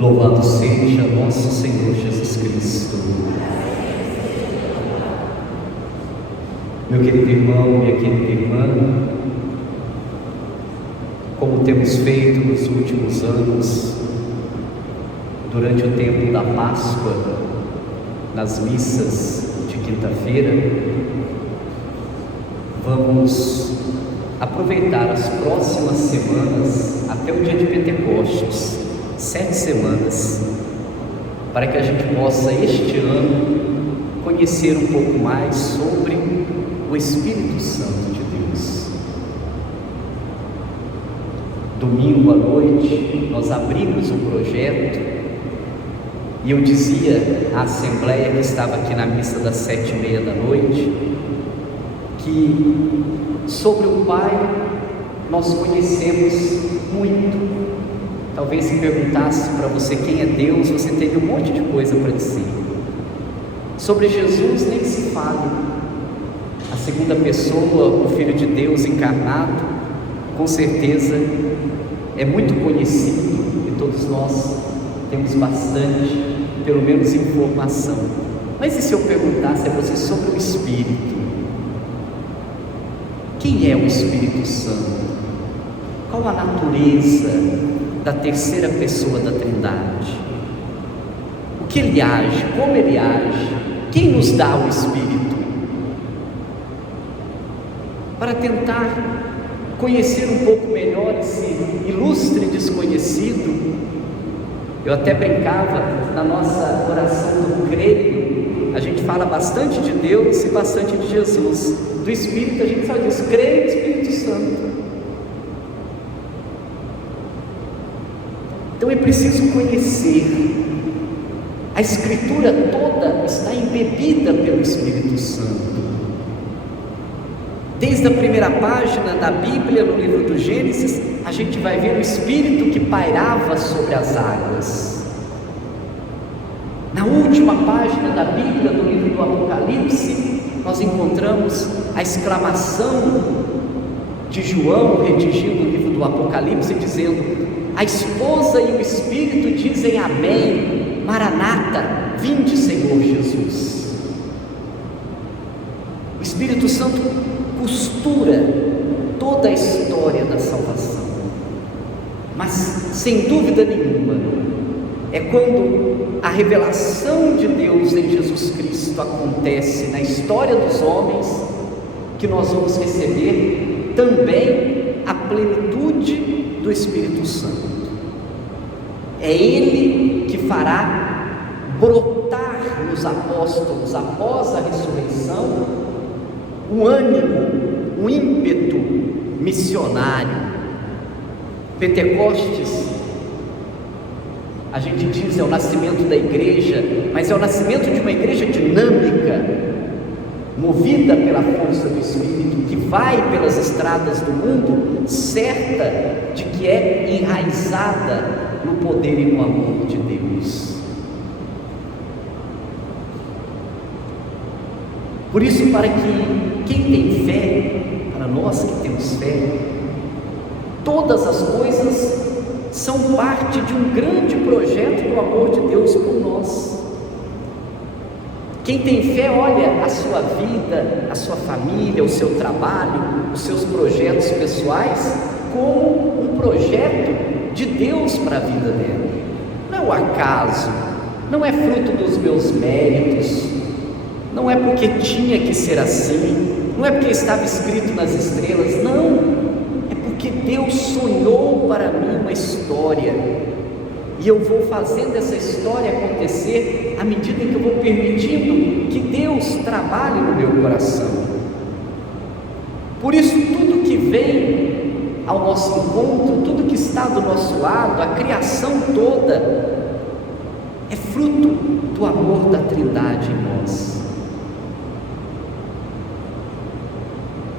Louvado seja nosso Senhor Jesus Cristo. Meu querido irmão, minha querida irmã, como temos feito nos últimos anos, durante o tempo da Páscoa, nas missas de quinta-feira, vamos aproveitar as próximas semanas até o dia de Pentecostes, 7 semanas, para que a gente possa este ano conhecer um pouco mais sobre o Espírito Santo de Deus. Domingo à noite nós abrimos um projeto e eu dizia à assembleia que estava aqui na missa das 7h30 da noite que sobre o Pai nós conhecemos muito. Talvez se perguntasse para você quem é Deus, você teria um monte de coisa para dizer. Sobre Jesus nem se fala. A segunda pessoa, o Filho de Deus encarnado, com certeza é muito conhecido e todos nós temos bastante, pelo menos, informação. Mas e se eu perguntasse a você sobre o Espírito? Quem é o Espírito Santo? Qual a natureza da terceira pessoa da Trindade? O que ele age? Como ele age? Quem nos dá o Espírito? Para tentar conhecer um pouco melhor esse ilustre desconhecido, eu até brincava na nossa oração do creio, a gente fala bastante de Deus e bastante de Jesus. Do Espírito a gente só diz creio no Espírito Santo. Então é preciso conhecer. A Escritura toda está embebida pelo Espírito Santo. Desde a primeira página da Bíblia, no livro do Gênesis, a gente vai ver o Espírito que pairava sobre as águas. Na última página da Bíblia, no livro do Apocalipse, nós encontramos a exclamação de João, redigindo o livro do Apocalipse, dizendo: a esposa e o Espírito dizem amém, Maranata, vinde Senhor Jesus. O Espírito Santo costura toda a história da salvação, mas sem dúvida nenhuma, é quando a revelação de Deus em Jesus Cristo acontece na história dos homens, que nós vamos receber também a plenitude do Espírito Santo. É Ele que fará brotar nos apóstolos, após a ressurreição, um ânimo, um ímpeto missionário. Pentecostes, a gente diz, é o nascimento da igreja, mas é o nascimento de uma igreja dinâmica, movida pela força do Espírito, que vai pelas estradas do mundo, certa de que é enraizada no poder e no amor de Deus. Por isso, para que quem tem fé, para nós que temos fé, todas as coisas são parte de um grande projeto do amor de Deus por nós. Quem tem fé olha a sua vida, a sua família, o seu trabalho, os seus projetos pessoais como um projeto de Deus para a vida dela. Não é o acaso, não é fruto dos meus méritos, não é porque tinha que ser assim, não é porque estava escrito nas estrelas, não, é porque Deus sonhou para mim uma história, e eu vou fazendo essa história acontecer à medida que eu vou permitindo que Deus trabalhe no meu coração. Por isso, tudo que vem ao nosso encontro, tudo que está do nosso lado, a criação toda, é fruto do amor da Trindade em nós.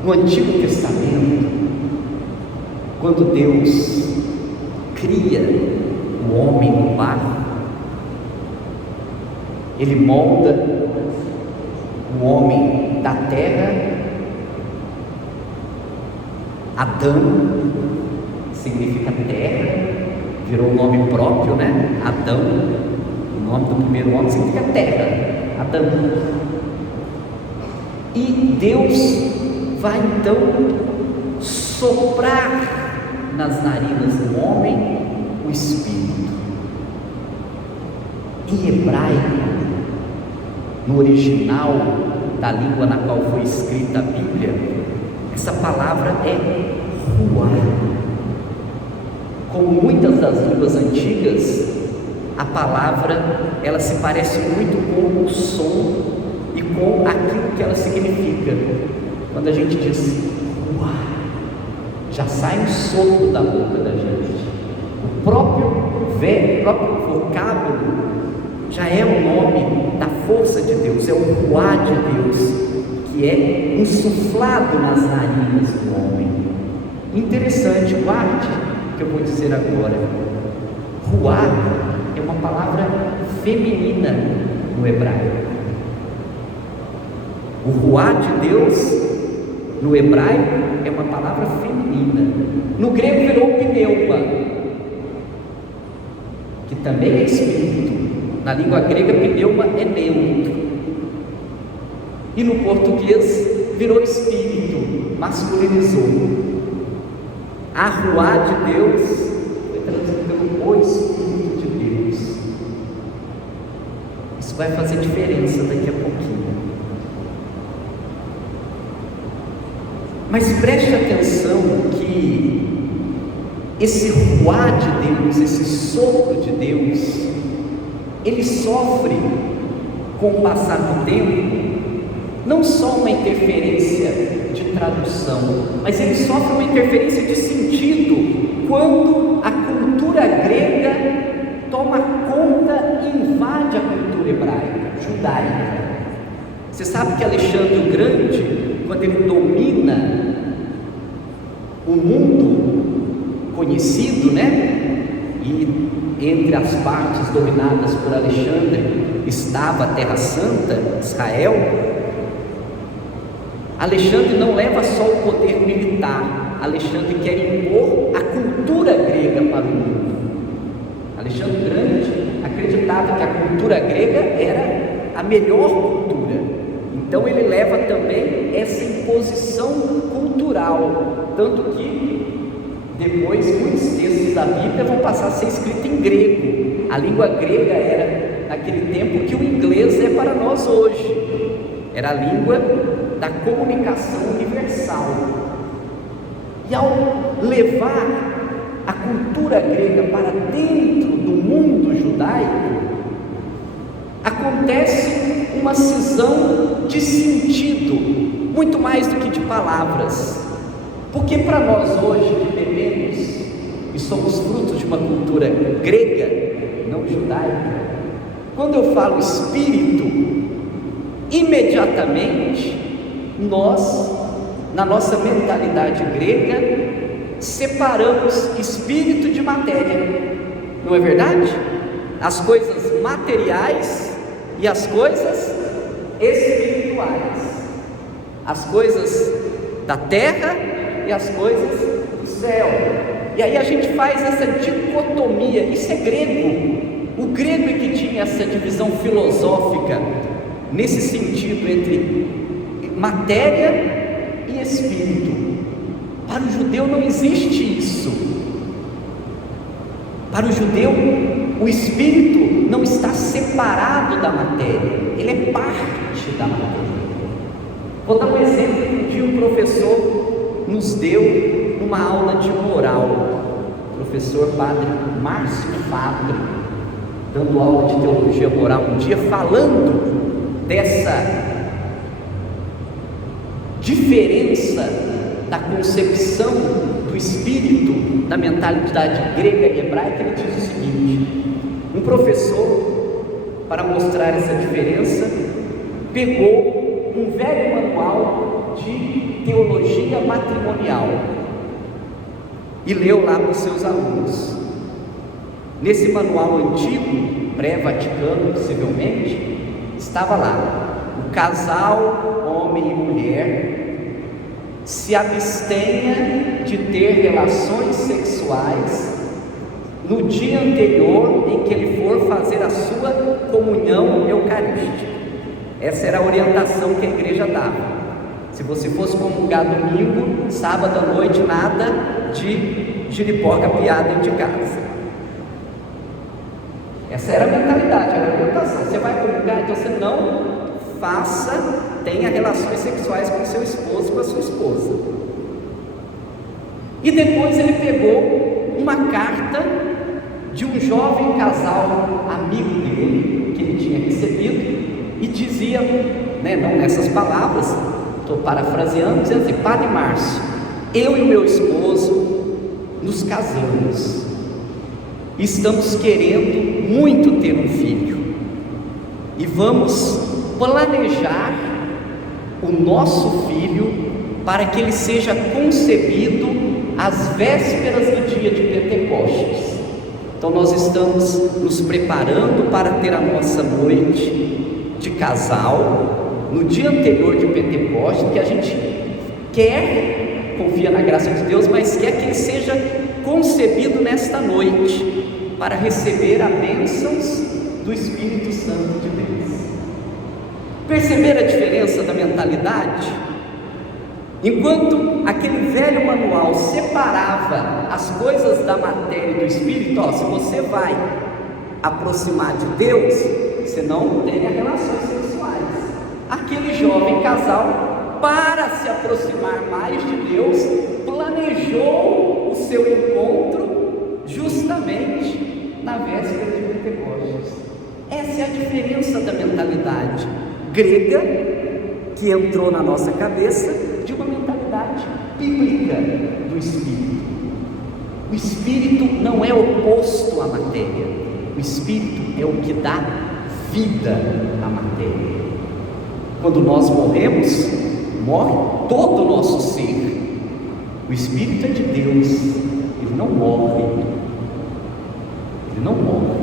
No Antigo Testamento, quando Deus cria o homem no barro, Ele molda o homem da terra. Adão significa terra, virou um nome próprio, né? Adão, o nome do primeiro homem significa terra, Adão. E Deus vai então soprar nas narinas do homem o Espírito. Em hebraico, no original da língua na qual foi escrita a Bíblia, essa palavra é ruah. Como muitas das línguas antigas, a palavra ela se parece muito com o som e com aquilo que ela significa. Quando a gente diz ruah, já sai um sopro da boca da gente. O próprio vocábulo já é o nome da força de Deus, é o ruah de Deus, que é insuflado nas narinas do homem. Interessante, guarde o que eu vou dizer agora. Ruah é uma palavra feminina no hebraico. O ruah de Deus no hebraico é uma palavra feminina. No grego virou pneuma, que também é espírito. Na língua grega, pneuma é neutro. E no português virou espírito, masculinizou. A ruá de Deus foi traduzido pelo o Espírito de Deus. Isso vai fazer diferença daqui a pouquinho. Mas preste atenção que esse ruá de Deus, esse sopro de Deus, ele sofre, com o passar do tempo, não só uma interferência de tradução, mas ele sofre uma interferência de sentido quando a cultura grega toma conta e invade a cultura hebraica, judaica. Você sabe que Alexandre o Grande, quando ele domina o mundo conhecido, né? E entre as partes dominadas por Alexandre estava a Terra Santa, Israel. Alexandre não leva só o poder militar, Alexandre quer impor a cultura grega para o mundo. Alexandre o Grande acreditava que a cultura grega era a melhor cultura, então ele leva também essa imposição cultural, tanto que depois muitos textos da Bíblia vão passar a ser escritos em grego. A língua grega era, naquele tempo, que o inglês é para nós hoje. Era a língua da comunicação universal. E ao levar a cultura grega para dentro do mundo judaico, acontece uma cisão de sentido, muito mais do que de palavras. Porque para nós hoje, que bebemos e somos frutos de uma cultura grega, não judaica, quando eu falo espírito, imediatamente nós, na nossa mentalidade grega, separamos espírito de matéria, não é verdade? As coisas materiais e as coisas espirituais, as coisas da terra e as coisas do céu. E aí a gente faz essa dicotomia. Isso é grego. O grego é que tinha essa divisão filosófica nesse sentido entre matéria e espírito. Para o judeu não existe isso. Para o judeu, o espírito não está separado da matéria, ele é parte da matéria. Vou dar um exemplo que um dia um professor nos deu numa aula de moral, o professor padre Márcio Fabre, dando aula de teologia moral um dia, falando dessa diferença da concepção do espírito na mentalidade grega e hebraica. Ele diz o seguinte: um professor, para mostrar essa diferença, pegou um velho manual de teologia matrimonial e leu lá para os seus alunos. Nesse manual antigo, pré-vaticano possivelmente, estava lá: o casal, homem e mulher, se abstenha de ter relações sexuais no dia anterior em que ele for fazer a sua comunhão eucarística. Essa era a orientação que a igreja dava. Se você fosse comungar domingo, sábado à noite, nada de giripoca piada dentro de casa. Essa era a mentalidade, era a orientação. Você vai comungar, então você não tenha relações sexuais com seu esposo, com a sua esposa. E depois ele pegou uma carta de um jovem casal amigo dele, que ele tinha recebido, e dizia, não nessas palavras, estou parafraseando, dizendo assim: Padre Márcio, eu e o meu esposo nos casamos, estamos querendo muito ter um filho, e vamos planejar o nosso filho para que ele seja concebido às vésperas do dia de Pentecostes. Então nós estamos nos preparando para ter a nossa noite de casal no dia anterior de Pentecostes, que a gente quer, confia na graça de Deus, mas quer que ele seja concebido nesta noite para receber a bênçãos do Espírito Santo de Deus. Perceberam a diferença da mentalidade? Enquanto aquele velho manual separava as coisas da matéria e do espírito, se você vai aproximar de Deus, você não tenha relações sexuais. Aquele jovem casal, para se aproximar mais de Deus, planejou o seu encontro justamente na véspera de Pentecostes. Essa é a diferença da mentalidade grega que entrou na nossa cabeça, de uma mentalidade bíblica do Espírito. O Espírito não é oposto à matéria, o Espírito é o que dá vida à matéria. Quando nós morremos, morre todo o nosso ser. O Espírito é de Deus, ele não morre, ele não morre.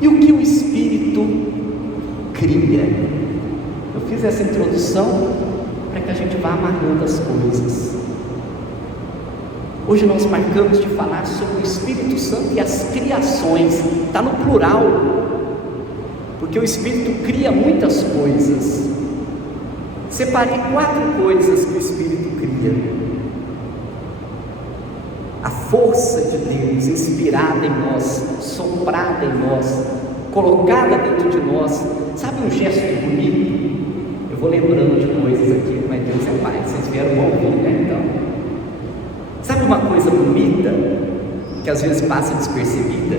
E o que o Espírito cria? Eu fiz essa introdução para que a gente vá amarrando as coisas. Hoje nós marcamos de falar sobre o Espírito Santo e as criações, está no plural, porque o Espírito cria muitas coisas. Separei 4 coisas que o Espírito cria: a força de Deus inspirada em nós, soprada em nós, colocada dentro de nós. Sabe um gesto bonito? Eu vou lembrando de coisas aqui, mas Deus é Pai, vocês vieram ouvir, né? Então, sabe uma coisa bonita que às vezes passa despercebida?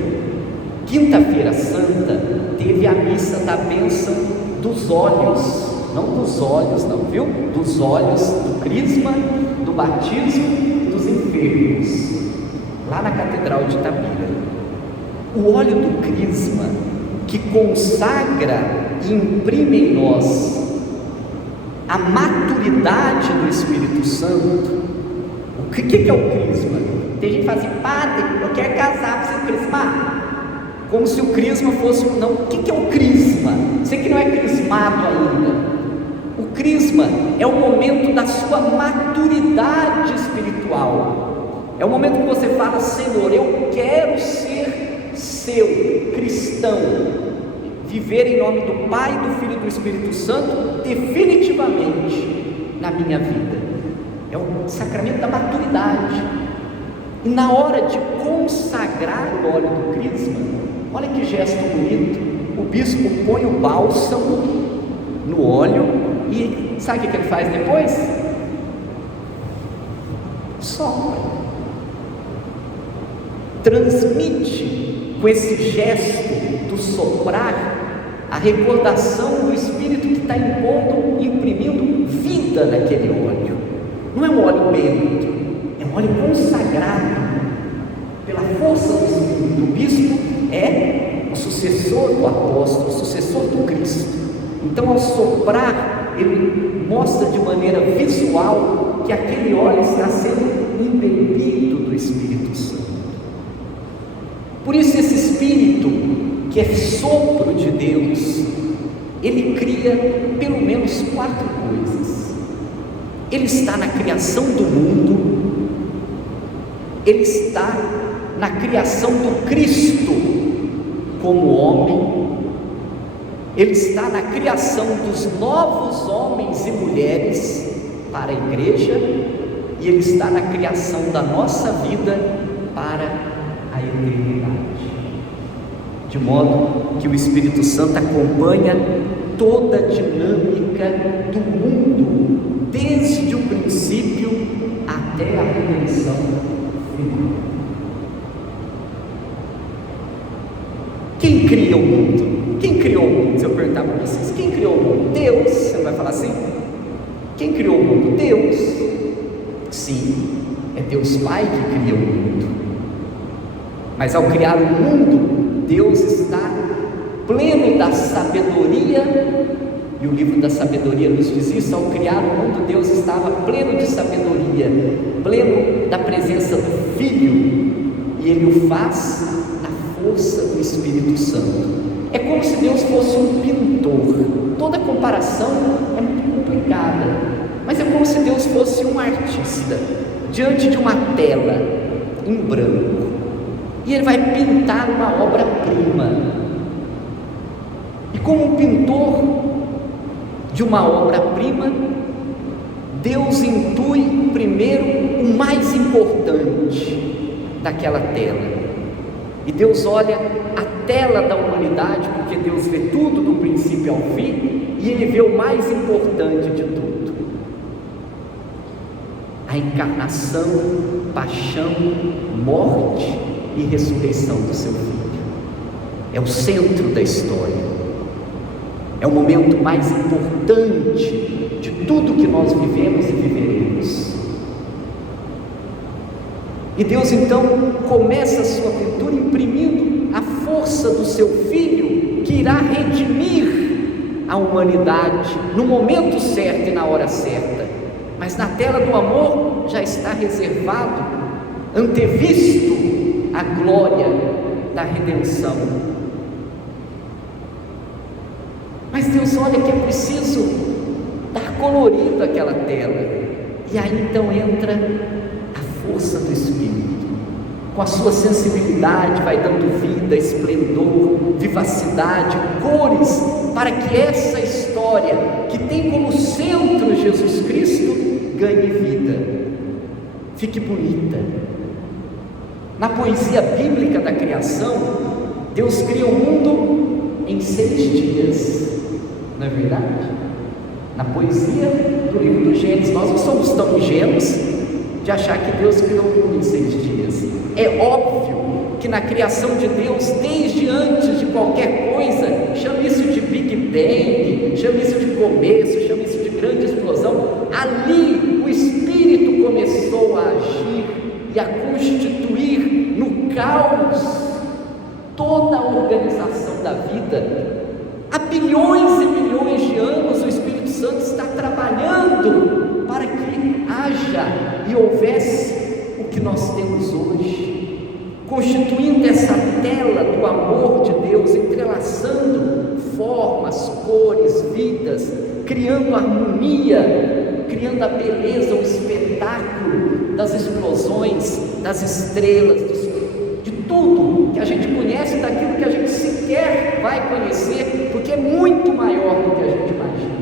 Quinta-feira Santa teve a missa da bênção dos olhos, não dos olhos, não, viu? Dos olhos, do crisma, do batismo, dos enfermos, lá na Catedral de Itabira. O óleo do crisma, que consagra e imprime em nós a maturidade do Espírito Santo. O que é o crisma? Tem gente que fala assim: Padre, eu quero casar, preciso crismar. Como se o crisma fosse não. O que é o crisma? Você que não é crismado ainda. O crisma é o momento da sua maturidade espiritual. É o momento que você fala: Senhor, eu quero ser seu, cristão, viver em nome do Pai, do Filho e do Espírito Santo definitivamente na minha vida. É o sacramento da maturidade. E na hora de consagrar o óleo do crisma, olha que gesto bonito, o bispo põe o bálsamo no óleo e sabe o que ele faz depois? Sopra, transmite com esse gesto do soprar a recordação do Espírito que está impondo, imprimindo vida naquele óleo. Não é um óleo bento, é um óleo consagrado pela força do Espírito. O bispo é o sucessor do apóstolo, o sucessor do Cristo. Então, ao soprar, ele mostra de maneira visual que aquele óleo está sendo embebido do Espírito Santo. Por isso, esse Espírito, que é sopro de Deus, ele cria pelo menos 4 coisas. Ele está na criação do mundo, ele está na criação do Cristo como homem, ele está na criação dos novos homens e mulheres para a igreja, e ele está na criação da nossa vida para a eternidade, de modo que o Espírito Santo acompanha toda a dinâmica do mundo, desde o princípio até a redenção final. Quem cria o mundo? Quem criou o mundo? Se eu perguntar para vocês, quem criou o mundo? Deus. Você não vai falar assim? Quem criou o mundo? Deus. Sim, é Deus Pai que cria o mundo. Mas ao criar o mundo, Deus está pleno da sabedoria, e o livro da sabedoria nos diz isso. Ao criar o mundo, Deus estava pleno de sabedoria, pleno da presença do Filho, e Ele o faz na força do Espírito Santo. É como se Deus fosse um pintor. Toda comparação é muito complicada, mas é como se Deus fosse um artista diante de uma tela em branco, e Ele vai pintar uma obra-prima. E como um pintor de uma obra-prima, Deus intui primeiro o mais importante daquela tela. E Deus olha a tela da humanidade, porque Deus vê tudo do princípio ao fim, e Ele vê o mais importante de tudo: a encarnação, paixão, morte e ressurreição do seu Filho. É o centro da história. É o momento mais importante de tudo que nós vivemos e viveremos. E Deus então começa a sua pintura imprimindo a força do seu Filho, que irá redimir a humanidade no momento certo e na hora certa. Mas na tela do amor já está reservado, antevisto, a glória da redenção. Mas Deus olha que é preciso dar colorido àquela tela, e aí então entra a força do Espírito, com a sua sensibilidade vai dando vida, esplendor, vivacidade, cores, para que essa história, que tem como centro Jesus Cristo, ganhe vida, fique bonita. Na poesia bíblica da criação, Deus cria o mundo em 6 dias, não é verdade? Na poesia do livro do Gênesis, nós não somos tão ingênuos de achar que Deus criou o mundo em 6 dias. É óbvio que na criação de Deus, desde antes de qualquer coisa, chame isso de Big Bang, chame isso de começo, chame isso de grande explosão, ali o Espírito começou a agir e a constituir no caos toda a organização da vida. Há bilhões e bilhões de anos o Espírito Santo está trabalhando para que haja e houvesse o que nós temos hoje, constituindo essa tela do amor de Deus, entrelaçando formas, cores, vidas, criando harmonia, criando a beleza, o espetáculo das explosões, das estrelas, de tudo que a gente conhece, daquilo que a gente sequer vai conhecer, porque é muito maior do que a gente imagina.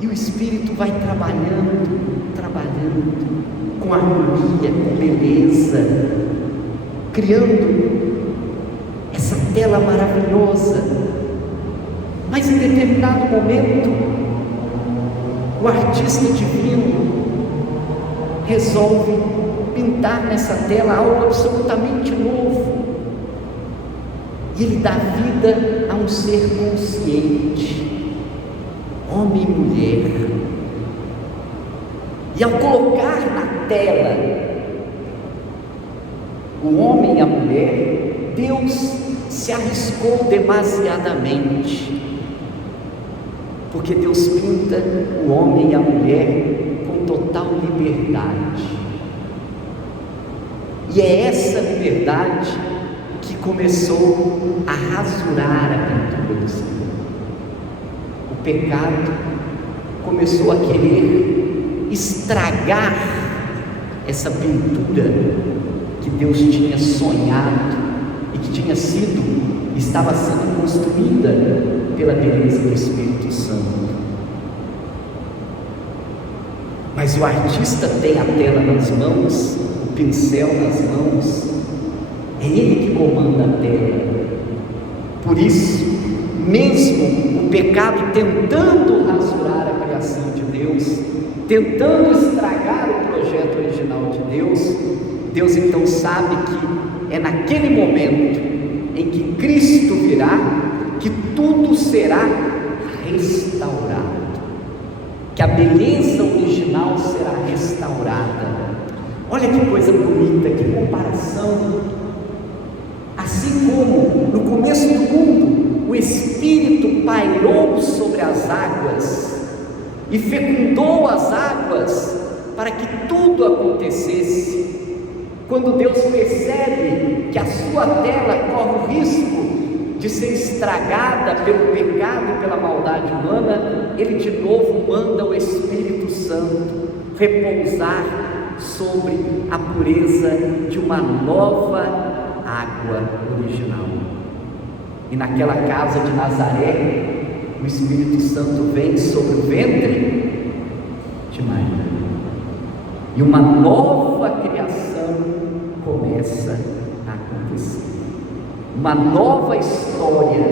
E o Espírito vai trabalhando com harmonia, com beleza, criando essa tela maravilhosa. Mas em determinado momento, o artista divino resolve pintar nessa tela algo absolutamente novo, e ele dá vida a um ser consciente, homem e mulher. E ao colocar na tela o homem e a mulher, Deus se arriscou demasiadamente, porque Deus pinta o homem e a mulher com total liberdade. E é essa liberdade que começou a rasurar a pintura do Senhor. O pecado começou a querer estragar essa pintura que Deus tinha sonhado e que estava sendo construída pela beleza do Espírito Santo. Mas o artista tem a tela nas mãos, o pincel nas mãos, é ele que comanda a tela. Por isso, mesmo o pecado tentando rasurar a criação de Deus, tentando estragar o projeto original de Deus, Deus então sabe que é naquele momento em que Cristo virá que tudo será restaurado, que a beleza original será restaurada. Olha que coisa bonita, que comparação. Assim como no começo do mundo o Espírito pairou sobre as águas e fecundou as águas para que tudo acontecesse, quando Deus percebe que a sua terra corre o risco de ser estragada pelo pecado e pela maldade humana, Ele de novo manda o Espírito Santo repousar sobre a pureza de uma nova água original. E naquela casa de Nazaré, o Espírito Santo vem sobre o ventre de Maria, e uma nova criação começa a acontecer. Uma nova história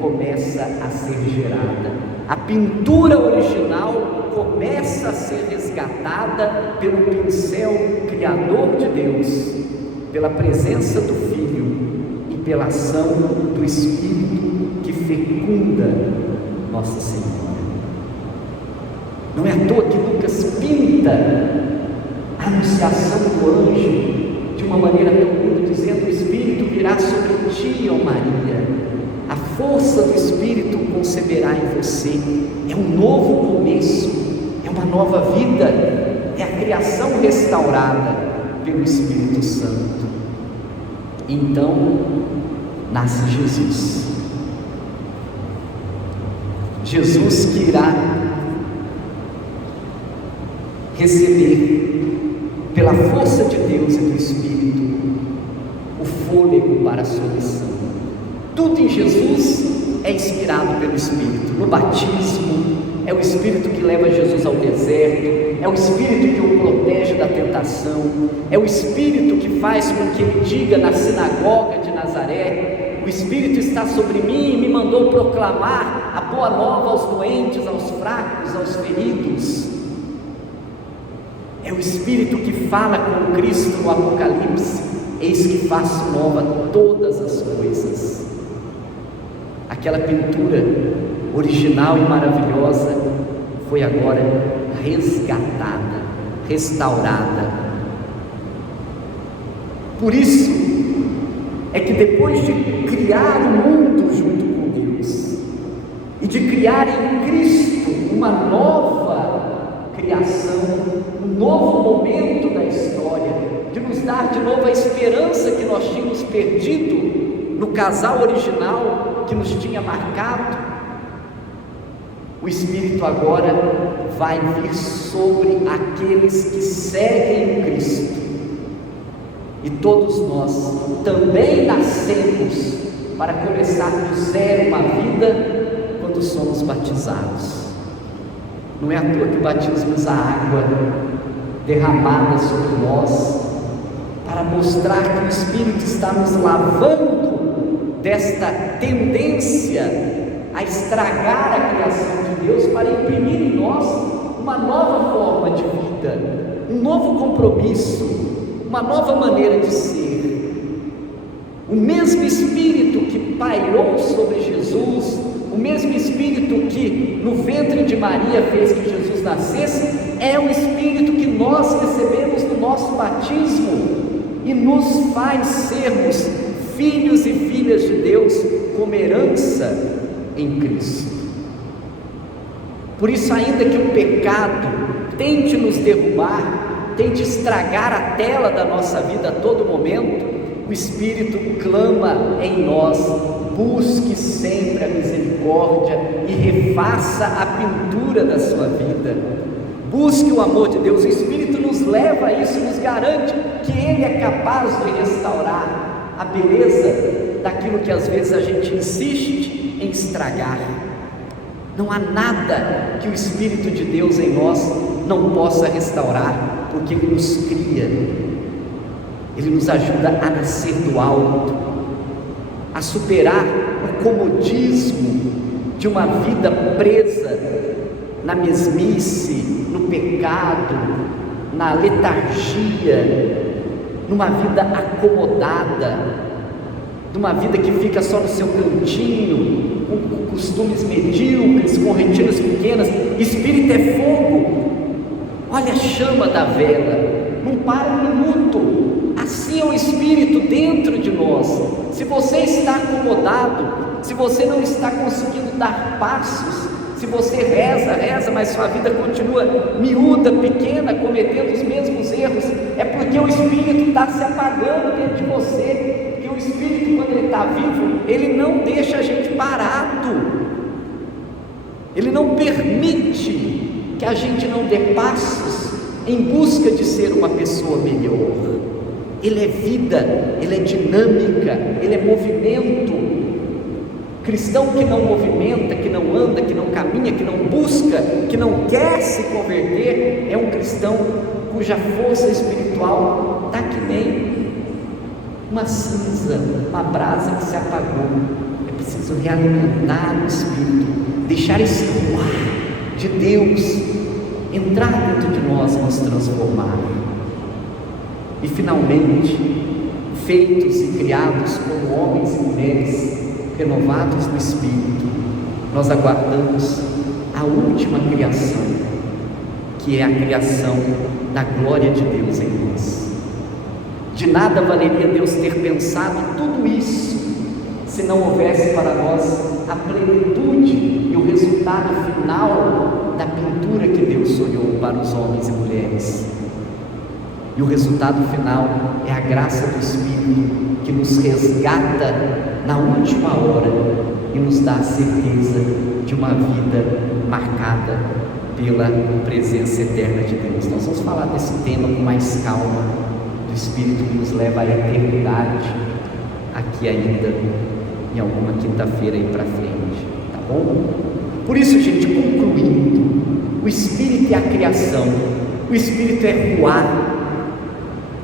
começa a ser gerada. A pintura original começa a ser resgatada pelo pincel criador de Deus, pela presença do Filho e pela ação do Espírito que fecunda Nossa Senhora. Não é à toa que Lucas pinta a anunciação do anjo de uma maneira tão bonita, dizendo: o Espírito virá sobre ti, ó Maria, a força do Espírito conceberá em você. É um novo começo, é uma nova vida, é a criação restaurada pelo Espírito Santo. Então nasce Jesus. Jesus que irá receber pela força de Deus e do Espírito o fôlego para a sua missão. Tudo em Jesus é inspirado pelo Espírito. No batismo, é o Espírito que leva Jesus ao deserto, é o Espírito que o protege da tentação, é o Espírito que faz com que ele diga na sinagoga de Nazaré: o Espírito está sobre mim e me mandou proclamar a boa nova aos doentes, aos fracos, aos feridos. É o Espírito que fala com Cristo no Apocalipse: eis que faço nova todas as coisas. Aquela pintura original e maravilhosa foi agora resgatada, restaurada. Por isso é que depois de criar o mundo junto com Deus e de criar em Cristo uma nova criação, um novo momento da história, de nos dar de novo a esperança que nós tínhamos perdido no casal original que nos tinha marcado, o Espírito agora vai vir sobre aqueles que seguem Cristo, e todos nós também nascemos para começar do zero uma vida quando somos batizados. Não é à toa que o batismo usa água derramada sobre nós para mostrar que o Espírito está nos lavando desta tendência a estragar a criação de Deus, para imprimir em nós uma nova forma de vida, um novo compromisso, uma nova maneira de ser. O mesmo Espírito que pairou sobre Jesus, o mesmo Espírito que no ventre de Maria fez que Jesus nascesse, é o Espírito que nós recebemos no nosso batismo e nos faz sermos filhos e filhas de Deus como herança em Cristo. Por isso, ainda que o pecado tente nos derrubar, tente estragar a tela da nossa vida a todo momento, o Espírito clama em nós: busque sempre a misericórdia e refaça a pintura da sua vida. Busque o amor de Deus. O Espírito nos nos leva a isso, nos garante que Ele é capaz de restaurar a beleza daquilo que às vezes a gente insiste em estragar. Não há nada que o Espírito de Deus em nós não possa restaurar, porque Ele nos cria, Ele nos ajuda a nascer do alto, a superar o comodismo de uma vida presa na mesmice, no pecado, na letargia, numa vida acomodada, numa vida que fica só no seu cantinho, com costumes medíocres, com rotinas pequenas. Espírito é fogo, olha a chama da vela, não para um minuto. Assim é o Espírito dentro de nós. Se você está acomodado, se você não está conseguindo dar passos, se você reza, mas sua vida continua miúda, pequena, cometendo os mesmos erros, é porque o Espírito está se apagando dentro de você. Porque o Espírito, quando ele está vivo, ele não deixa a gente parado, ele não permite que a gente não dê passos em busca de ser uma pessoa melhor. Ele é vida, ele é dinâmica, ele é movimento. Cristão que não movimenta, que não anda, que não caminha, que não busca, que não quer se converter, é um cristão cuja força espiritual está que nem uma cinza, uma brasa que se apagou. É preciso realimentar o Espírito, deixar esse ar de Deus entrar dentro de nós e nos transformar. E finalmente, feitos e criados como homens e mulheres renovados no Espírito, nós aguardamos a última criação, que é a criação da glória de Deus em nós. De nada valeria Deus ter pensado tudo isso se não houvesse para nós a plenitude e o resultado final da pintura que Deus sonhou para os homens e mulheres. E o resultado final é a graça do Espírito que nos resgata na última hora e nos dá a certeza de uma vida marcada pela presença eterna de Deus. Nós vamos falar desse tema com mais calma, do Espírito que nos leva à eternidade, aqui ainda em alguma quinta-feira aí para frente, tá bom? Por isso, gente, concluindo, o Espírito é a criação, o Espírito é ruá.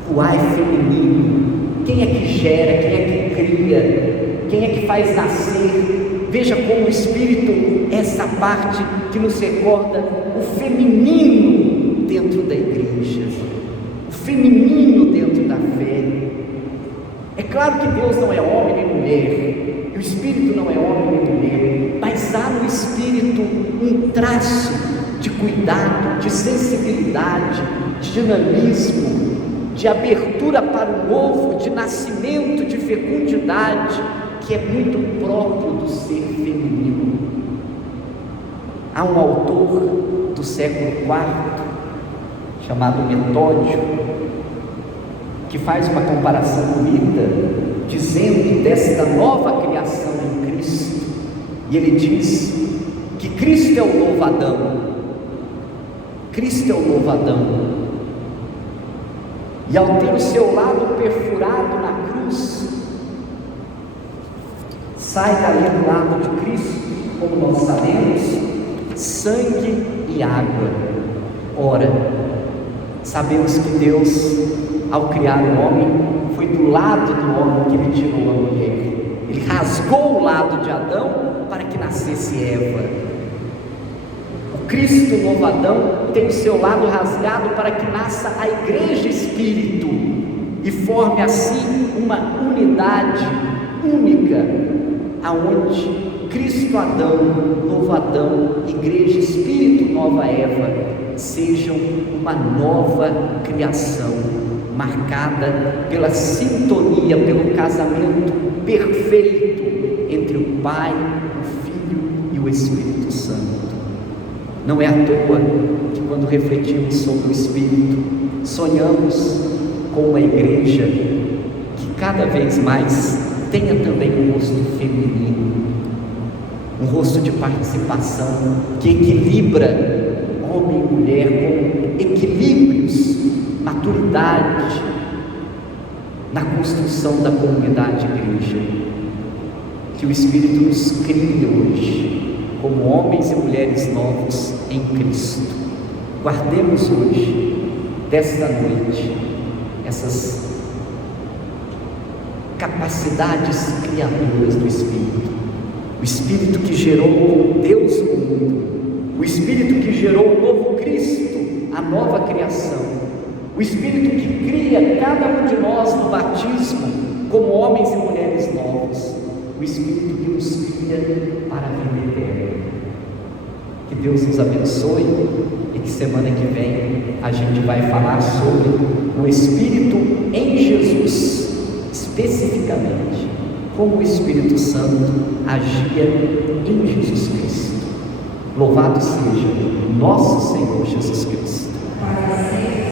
Ruá é feminino. Quem é que gera, quem é que cria, quem é que faz nascer? Veja como o Espírito é essa parte que nos recorda o feminino dentro da igreja, o feminino dentro da fé. É claro que Deus não é homem nem mulher, e o Espírito não é homem nem mulher, mas há no Espírito um traço de cuidado, de sensibilidade, de dinamismo, de abertura para o novo, de nascimento, de fecundidade, que é muito próprio do ser feminino. Há um autor do século IV, chamado Metódio, que faz uma comparação bonita, dizendo desta nova criação em Cristo, e ele diz que Cristo é o novo Adão. Cristo é o novo Adão. E ao ter o seu lado perfurado na cruz, sai dali do lado de Cristo, como nós sabemos, sangue e água. Ora, sabemos que Deus, ao criar o homem, foi do lado do homem que ele tirou a mulher. Ele rasgou o lado de Adão para que nascesse Eva. O Cristo, o novo Adão, tem o seu lado rasgado para que nasça a igreja espírito e forme assim uma unidade única, aonde Cristo Adão, novo Adão, igreja espírito, nova Eva, sejam uma nova criação, marcada pela sintonia, pelo casamento perfeito entre o Pai, o Filho e o Espírito Santo. Não é à toa que quando refletimos sobre o Espírito, sonhamos com uma igreja que cada vez mais tenha também um rosto feminino, um rosto de participação que equilibra homem e mulher com equilíbrios maturidade na construção da comunidade igreja. Que o Espírito nos crie hoje como homens e mulheres novos em Cristo. Guardemos hoje, desta noite, essas capacidades criadoras do Espírito. O Espírito que gerou com Deus o mundo, o Espírito que gerou o novo Cristo, a nova criação, o Espírito que cria cada um de nós no batismo como homens e mulheres novos, o Espírito que nos cria para a vida eterna. Que Deus nos abençoe e que semana que vem a gente vai falar sobre o Espírito em Jesus, especificamente como o Espírito Santo agia em Jesus Cristo. Louvado seja nosso Senhor Jesus Cristo.